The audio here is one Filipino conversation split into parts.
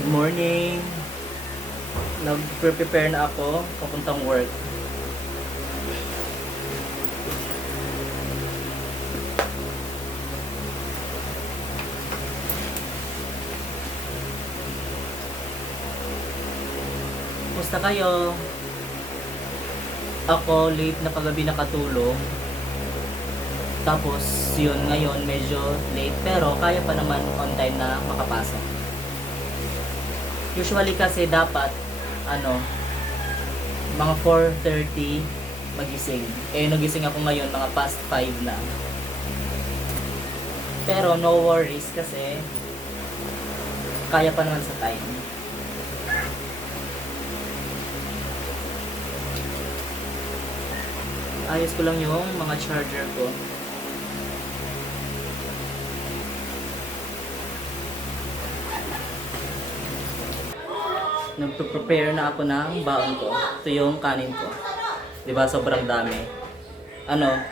Good morning. Nag-prepare na ako papuntang work. Kumusta kayo? Ako late na kagabi nakatulog. Tapos yun ngayon medyo late pero kaya pa naman on time na makapasok. Usually kasi dapat mga 4:30 magising. Nagising ako ngayon mga past 5 na. Pero no worries kasi kaya pa naman sa time. Ayos ko lang yung mga charger ko. Nagpe-prepare na ako ng baon ko. Ito yung kanin ko. 'Di ba sobrang dami.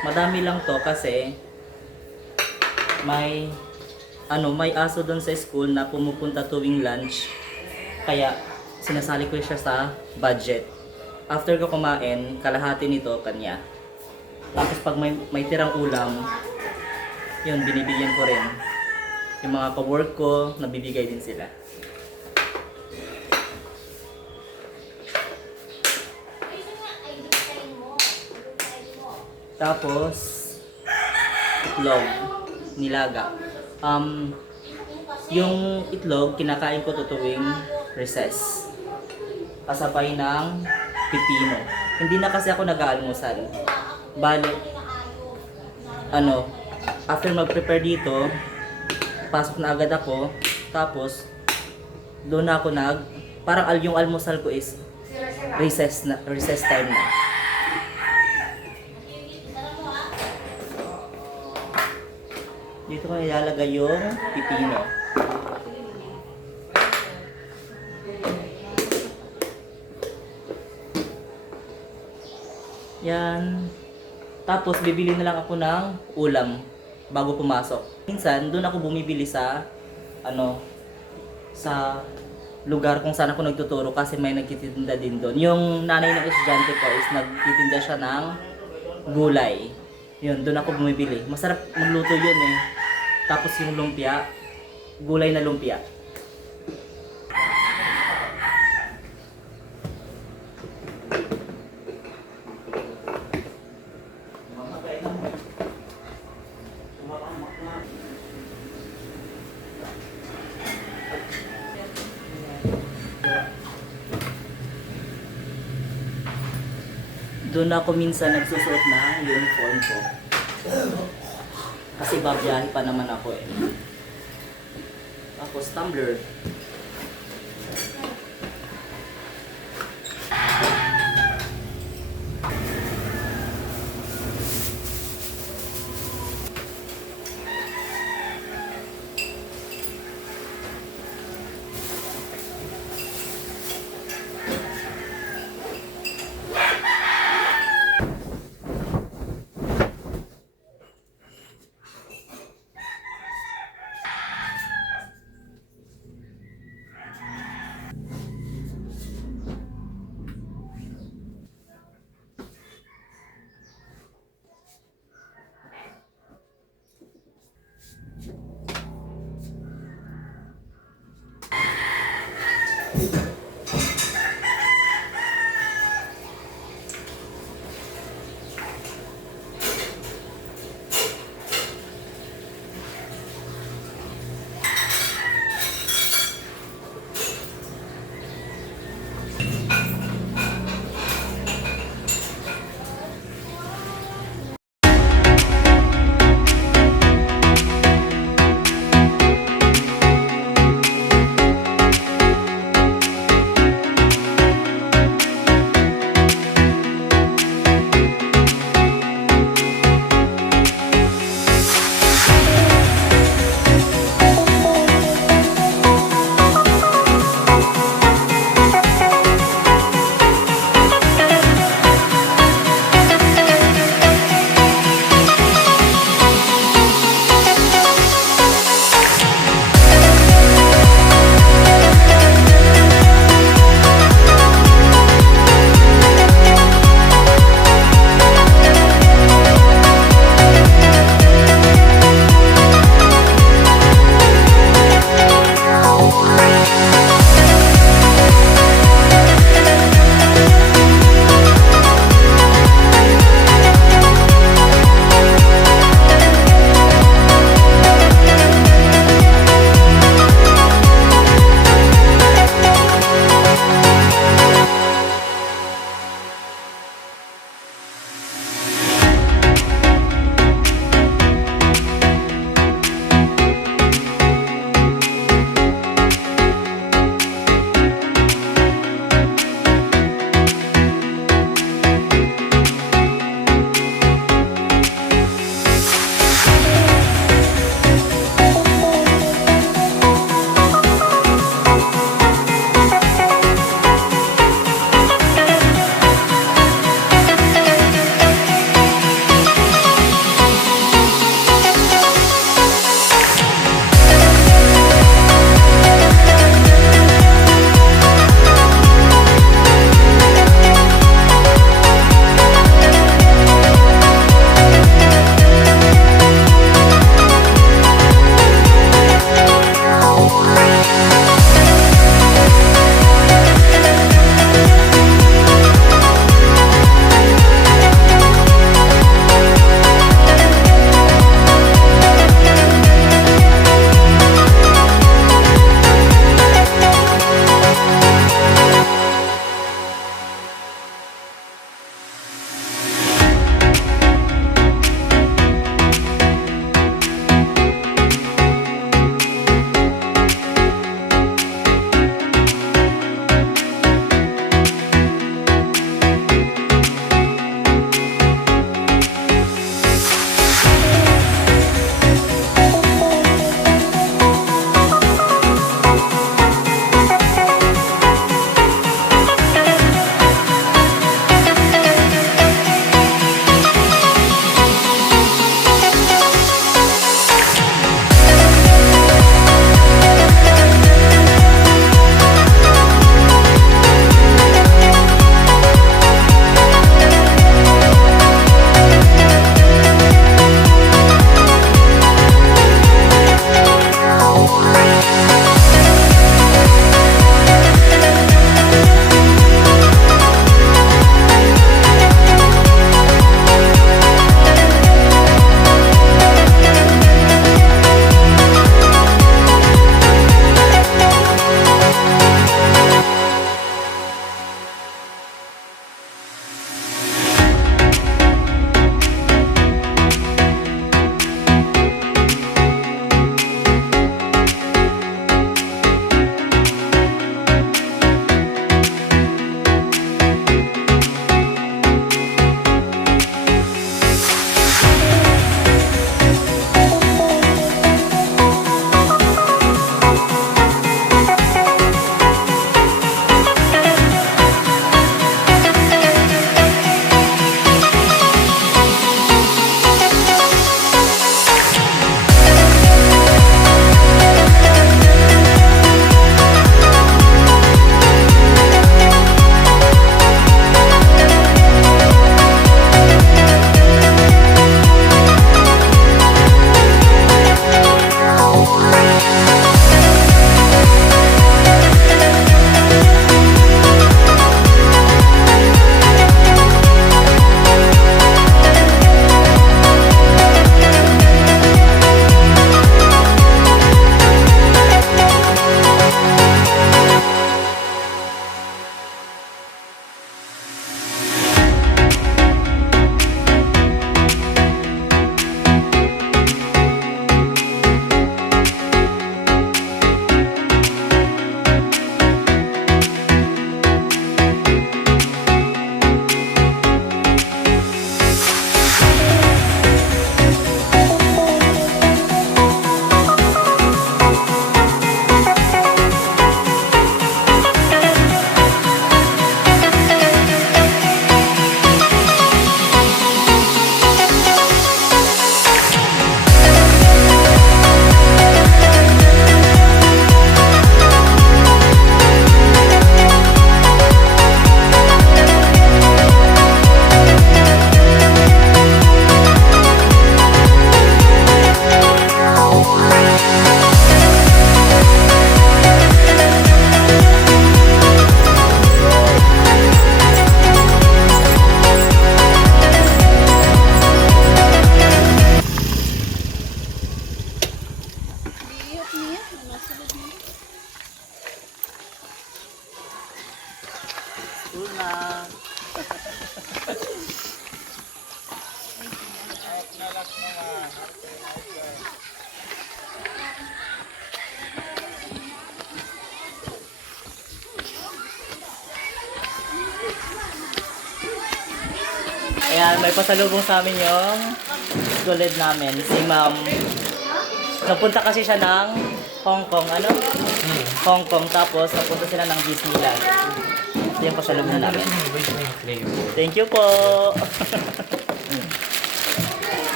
Madami lang to kasi may aso doon sa school na pumupunta tuwing lunch. Kaya sinasali ko siya sa budget. After ko kumain, kalahati nito kanya. Tapos pag may tirang ulam, yun binibigyan ko rin. Yung mga ka-work ko, nabibigay din sila. Tapos itlog, nilaga. Yung itlog kinakain ko tuwing recess. Kasabay ng pipino. Hindi na kasi ako nag-aalmusal. Bale, after mag-prepare dito, pasok na agad ako. Tapos doon ako parang yung almusal ko is recess time na. Dito ko ilalagay yung pipino. Yan. Tapos bibili na lang ako ng ulam bago pumasok. Minsan doon ako bumibili sa sa lugar kung saan ako nagtuturo kasi may nagtitinda din doon. Yung nanay ng estudyante ko is nagtitinda siya ng gulay. Yun, doon ako bumibili. Masarap magluto yun eh. Tapos yung lumpia, gulay na lumpia. Doon ako minsan nagsusuot na uniform ko. Kasi babiyahe pa naman ako eh. Tapos tumbler. School na. Ayan, may pasalubong sa amin yung school head namin, si ma'am. Napunta kasi siya ng Hong Kong, ano? Hong Kong, tapos napunta sila ng Disneyland. Ito yung pasalubong namin. Thank you po!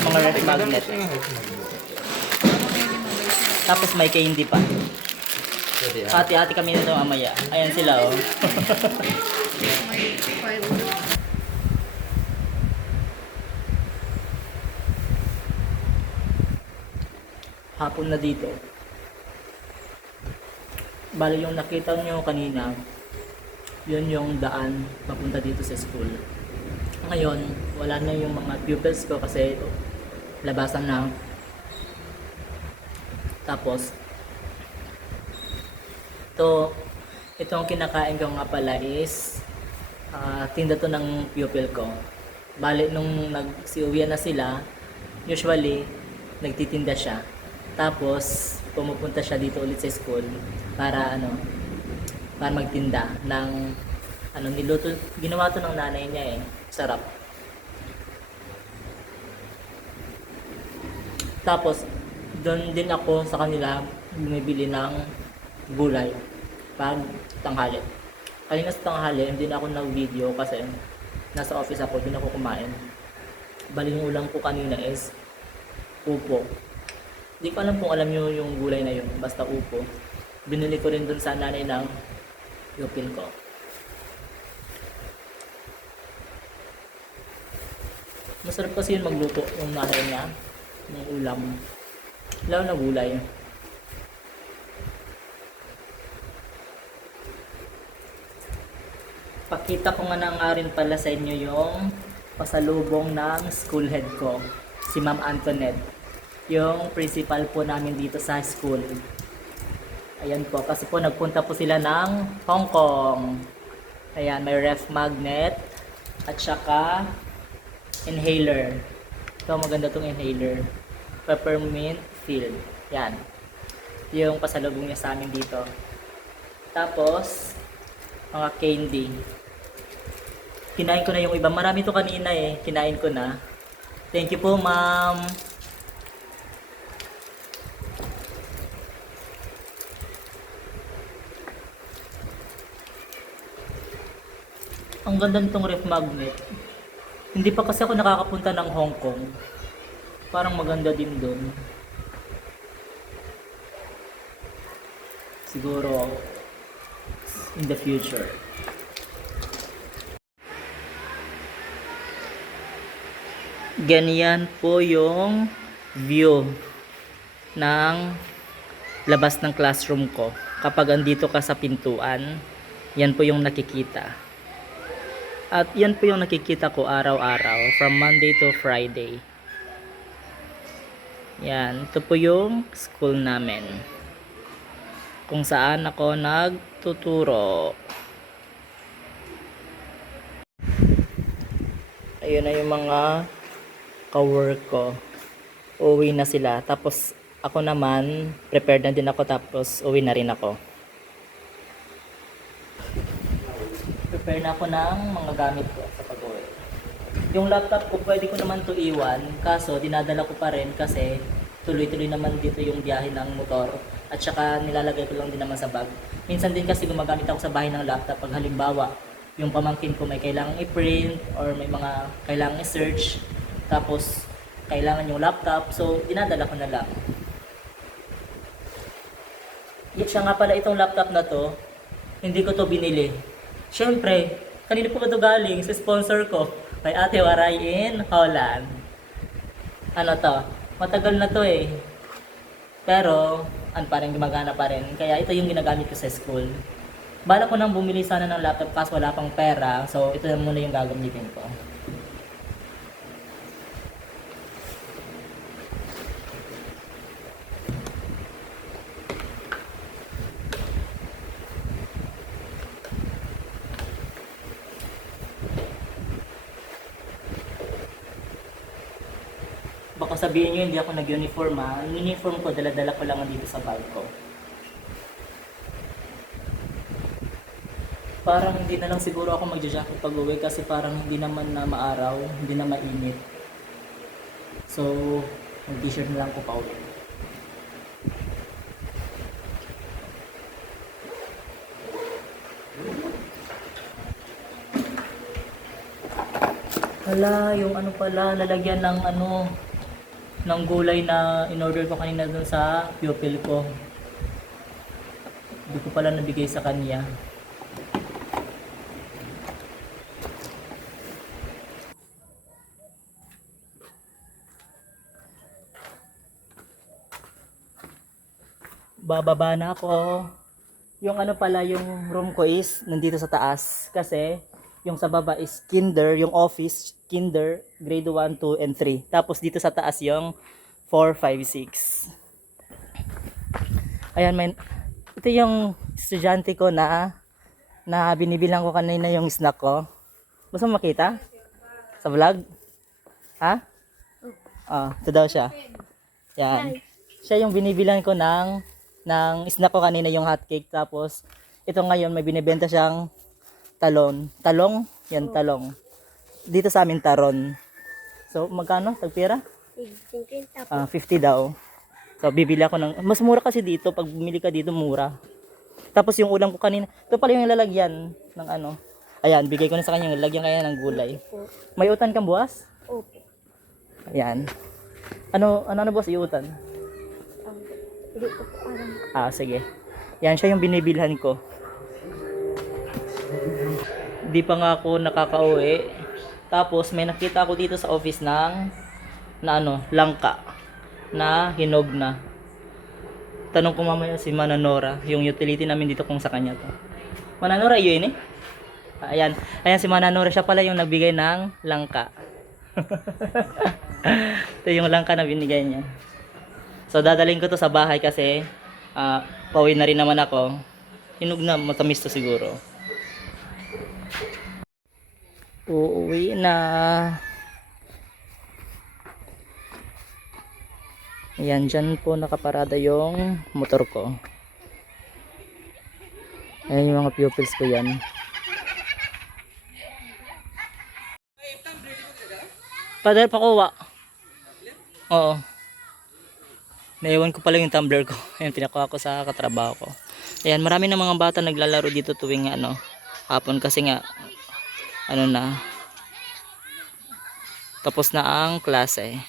Mga ref magnet. Tapos may candy pa. Hati-hati kami nito mamaya. Ayan sila, oh. Hapon na dito. Bali yung nakita nyo kanina, yun yung daan papunta dito sa school. Ngayon, wala na yung mga pupils ko kasi labasan na. Tapos, itong kinakain ko nga pala is tinda to ng pupil ko. Bali nung nagsiuwian na sila, usually nagtitinda siya. Tapos pumupunta siya dito ulit sa school para para magtinda ng niluto, ginawa to ng nanay niya sarap. Tapos doon din ako sa kanila bumibili ng gulay pag tanghali. Kanina sa tanghali hindi na ako nag-video kasi nasa office ako, doon ako kumain. Bali yung ulam ko kanina is upo. Hindi ko alam kung alam nyo yung gulay na yun, basta upo. Binili ko rin dun sa nanay ng yupil ko. Masarap kasi yun magluto yung nanay niya ng ulam. Lalo na gulay. Pakita ko nga na nga rin pala sa inyo yung pasalubong ng school head ko, si Ma'am Antoinette. Yung principal po namin dito sa school. Ayan po, kasi po nagpunta po sila ng Hong Kong. Ayan, may ref magnet at saka inhaler. Ito, maganda tong inhaler. Peppermint field. Yan. Yung pasalubong niya sa amin dito. Tapos, mga candy. Kinain ko na yung iba. Marami to kanina kinain ko na. Thank you po, ma'am. Ang ganda nitong ref magnet. Hindi pa kasi ako nakakapunta ng Hong Kong. Parang maganda din doon. Siguro in the future. Ganyan po yung view ng labas ng classroom ko. Kapag andito ka sa pintuan, yan po yung nakikita. At yan po yung nakikita ko araw-araw from Monday to Friday. Yan, ito po yung school namin. Kung saan ako nagtuturo. Ayun na yung mga ka-work ko. Uwi na sila. Tapos ako naman, prepared na din ako tapos uwi na rin ako. Prepare na ako ng mga gamit ko sa pag-uwi. Yung laptop ko, pwede ko naman to iwan. Kaso, dinadala ko pa rin kasi tuloy-tuloy naman dito yung biyahe ng motor. At saka nilalagay ko lang din naman sa bag. Minsan din kasi gumagamit ako sa bahay ng laptop pag halimbawa, yung pamangkin ko may kailangang i-print or may mga kailangang i-search. Tapos, kailangan yung laptop. So, dinadala ko na lang. Siya nga pala itong laptop na to, hindi ko to binili. Siyempre, kanina po ba ito galing sa sponsor ko, kay Ate Waray in Holland. Ano to? Matagal na to Pero, parang gumagana pa rin. Kaya ito yung ginagamit ko sa school. Bala ko nang bumili sana ng laptop kasi wala pang pera. So, ito na muna yung gagamitin ko. baka sabihin nyo hindi ako nag-uniform ha. Yung uniform ko, dala-dala ko lang dito sa bag ko. Parang hindi na lang siguro ako magja-jacket pag uwi kasi parang hindi naman na maaraw, hindi na mainit. So, mag-t-shirt na lang ko pa uwi. Hala, yung ano pala, lalagyan ng ano, ng gulay na in-order ko kanina dun sa pupil ko. Hindi ko pala nabigay sa kanya. Bababa na ako. Yung ano pala, yung room ko is nandito sa taas. Kasi yung sa baba is kinder, yung office, kinder, grade 1, 2, and 3. Tapos dito sa taas yung 4, 5, 6. Ayan, ito yung estudyante ko na binibilang ko kanina yung snack ko. Gusto mo makita? Sa vlog? Ha? Ito daw siya. Yan. Siya yung binibilang ko ng snack ko kanina, yung hotcake. Tapos ito ngayon may binibenta siyang talong, yan talong. Dito sa amin taron. So magkano tagpira? 50 daw. So bibili ako ng mas mura kasi dito, pag bumili ka dito mura. Tapos yung ulam ko kanina, ito pala yung lalagyan ng ano. Ayan, bigay ko na sa kanya, lalagyan kaya ng gulay. May utan kang buwas? Opo. Ayan. Ano buwas iutan? Hindi ko po alam. Sige. Yan siya yung binibilhan ko. Di pa nga ako nakakauwi. Tapos may nakita ako dito sa office ng langka na hinog na. Tanong ko mamaya si Mananora, yung utility namin dito kung sa kanya to. Mananora, yun eh. Ayan si Mananora, siya pala yung nagbigay ng langka. Ito yung langka na binigay niya. So dadalhin ko to sa bahay kasi pauwi na rin naman ako. Hinog na, matamis to siguro. Uuwi na. Ayan, dyan po nakaparada yung motor ko. Ayan yung mga pupils ko yan. Padahal pakuha. Oo. Naiwan ko pala yung tumbler ko. Ayan, pinakuha ko sa katrabaho ko. Ayan, marami na mga bata naglalaro dito tuwing hapon kasi nga tapos na ang klase.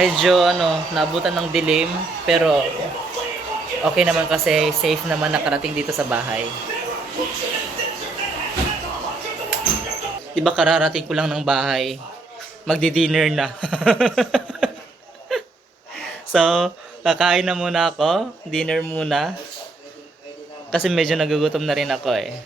medyo naabutan ng dilim, pero okay naman kasi safe naman nakarating dito sa bahay. Diba kararating ko lang ng bahay, magdi-dinner na. So, kakain na muna ako, dinner muna. Kasi medyo nagugutom na rin ako eh.